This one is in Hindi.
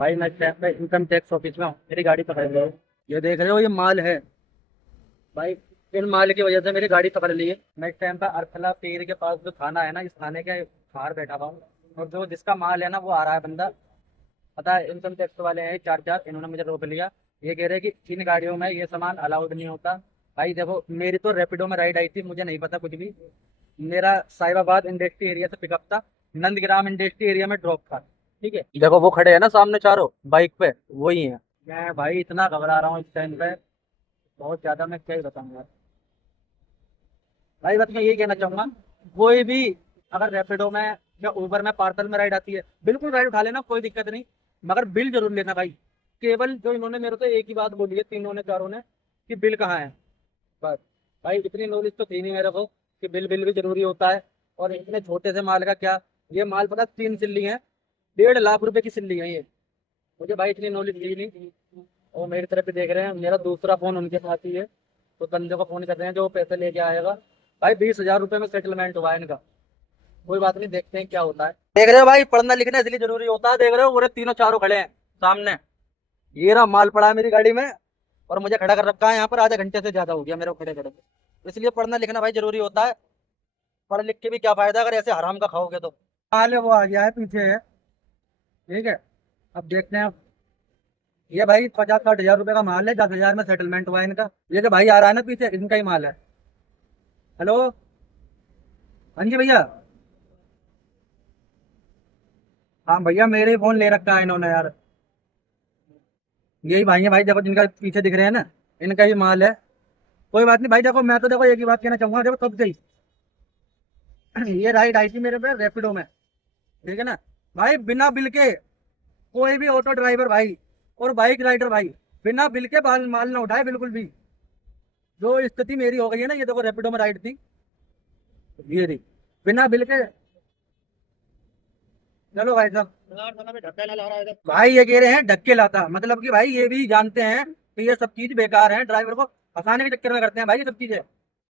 भाई मैं टाइम पे इनकम टैक्स ऑफिस में हूँ, मेरी गाड़ी पकड़ ली है। ये देख रहे हो, ये माल है भाई। इन माल की वजह से मेरी गाड़ी पकड़ ली है। मैं इस टाइम पे अरखला पीर के पास जो थाना है ना, इस थाने के बाहर बैठा हुआ हूँ। और जो जिसका माल है ना, वो आ रहा है बंदा। पता है, इनकम टैक्स वाले हैं चार चार, इन्होंने मुझे रोक लिया। ये कह रहे हैं कि इन गाड़ियों में ये सामान अलाउड नहीं होता। भाई देखो, मेरी तो रैपिडो में राइड आई थी, मुझे नहीं पता कुछ भी। मेरा साहिबाबाद इंडस्ट्री एरिया से पिकअप था, नंदग्राम इंडस्ट्री एरिया में ड्रॉप था। ठीक है, देखो वो खड़े हैं ना सामने चारों बाइक पे, वही है। मैं भाई इतना घबरा रहा हूँ इस टाइम पे, बहुत ज्यादा। मैं क्या ही बताऊंगा भाई। बस मैं यही कहना चाहूंगा, कोई भी अगर रैपिडो में या उबर में पार्सल में राइड आती है, बिल्कुल राइड उठा लेना, कोई दिक्कत नहीं। मगर बिल जरूर लेना भाई। केवल जो इन्होंने मेरे से एक ही बात बोली है, तीनों ने चारों ने, कि बिल कहाँ है। बस भाई, इतनी नॉलेज तो थी नहीं मेरे को कि बिल बिल भी जरूरी होता है। और इतने छोटे से माल का क्या। ये माल पता, 3 सिल्ली है, 1.5 लाख रुपए की सिल्ली है ये। मुझे भाई इतनी नॉलेज थी नहीं। और मेरी तरफ भी देख रहे हैं, मेरा दूसरा फोन उनके साथ ही है। तो बंदे को फोन कर रहे हैं, जो वो पैसे लेके आएगा। भाई 20,000 रुपये में सेटलमेंट हुआ है इनका। कोई बात नहीं, देखते हैं क्या होता है। देख रहे हो भाई, पढ़ना लिखना इसलिए जरूरी होता है। देख रहे हो, पूरे तीनों चारों खड़े हैं सामने। ये रहा माल पड़ा है मेरी गाड़ी में, और मुझे खड़ा कर रखा है यहाँ पर, आधे घंटे से ज्यादा हो गया मेरे को खड़े खड़े। इसलिए पढ़ना लिखना भाई जरूरी होता है। पढ़ लिख के भी क्या फायदा अगर ऐसे हराम का खाओगे तो। माल है वो आ गया है पीछे है। ठीक है, अब देखते हैं। ये भाई 50-60 हजार रुपए का माल है, 10 हजार में सेटलमेंट हुआ है इनका। ये जो भाई आ रहा है ना पीछे, इनका ही माल है। हेलो, हाँ जी भैया। हाँ भैया, मेरे ही फोन ले रखा है इन्होंने यार। यही भाई है भाई, देखो जिनका पीछे दिख रहे हैं ना, इनका ही माल है। कोई बात नहीं भाई, देखो मैं तो देखो एक ही बात कहना चाहूंगा, देखो तब से ही ये राइड आई थी मेरे पे रैपिडो में। ठीक है ना भाई, बिना बिल के कोई भी ऑटो ड्राइवर भाई और बाइक राइडर भाई बिना बिल के माल माल ना उठाए बिल्कुल भी। जो स्थिति मेरी हो गई है ना, ये देखो रैपिडो में राइड थी, ये रही, बिना बिल के। चलो भाई साहब, भाई ये कह रहे हैं धक्के लाता, मतलब कि भाई ये भी जानते हैं कि ये सब चीज बेकार है, ड्राइवर को फंसाने के चक्कर में करते हैं भाई ये सब चीजें।